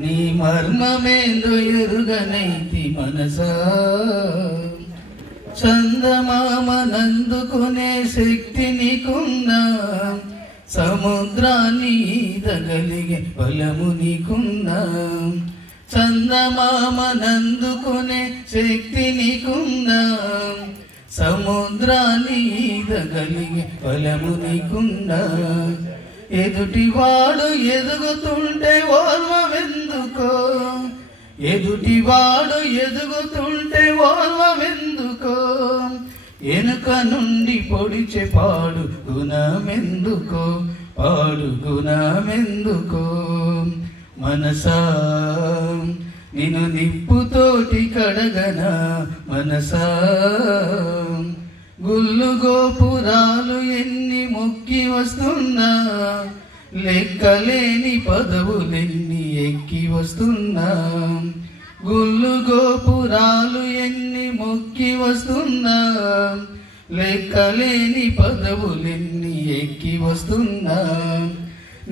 నీ మర్మమేందో ఎరుగనైతి మనసా చందమామనందుకునే శక్తి నీకుందా సముద్రాన్ని ఈదగలిగే బలము నీకుందా చందమామనందుకునే శక్తి నీకుందా సముద్రాన్ని ఈదగలిగే బలము నీకుందా ఎదుటివాడు ఎదుగుతుంటే ఓర్వవెందుకో ఎదుటివాడు ఎదుగుతుంటే ఓర్వవెందుకో వెనుక నుండి పొడిచే పాడు గుణమెందుకో పాడు గుణమెందుకో మనసా నిన్ను నిప్పుతోటి కడగనా మనసా గుళ్ళు గోపురాలు ఎన్ని మొక్కి వస్తున్నా లెక్కలేని పదవులెన్ని ఎక్కి వస్తున్నా గుళ్ళు గోపురాలు ఎన్ని మొక్కి వస్తున్నా లెక్కలేని పదవులెన్ని ఎక్కి వస్తున్నా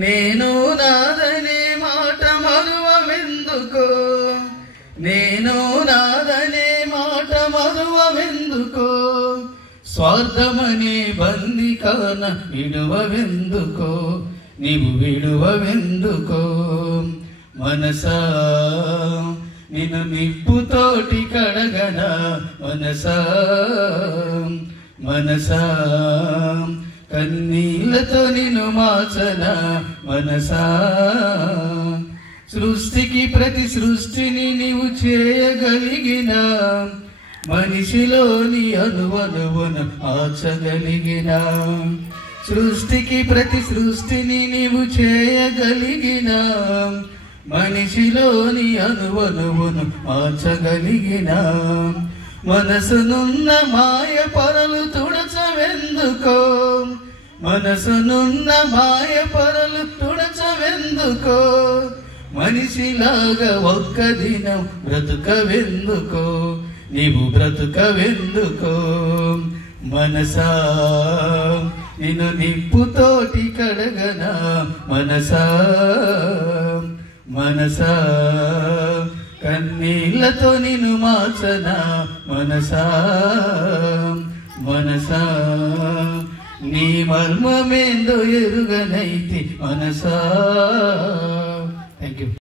నేను నాదనే మాట మరువవెందుకో నేను నాదనే మాట మరువవెందుకో స్వార్థమనే బందికాన విడువవెందుకో నీవు విడువవెందుకో మనసా నిన్ను నిప్పుతోటి కడగనా మనసా మనసా కన్నీళ్లతో నిన్ను మార్చనా మనసా సృష్టికి ప్రతి సృష్టిని నీవు చేయగలిగిన మనిషిలోని అనువనువును ఆచగలిగిన సృష్టికి ప్రతి సృష్టిని నీవు చేయగలిగిన మనిషిలోని అనువనువును మార్చగలిగిన మనసునున్న మాయ పరలు తుడచవెందుకో మనసునున్న మాయ పరలు తుడచవెందుకో మనిషిలాగా ఒక్క దినం బ్రతుకవెందుకో నీవు బ్రతుకవెందుకో మనసా నిన్ను నిప్పుతోటి కడగనా మనసా మనసా కన్నీళ్లతో నిన్ను మార్చనా మనసా మనసా నీ మర్మమేందో ఎరుగనైతి మనసా. Thank you.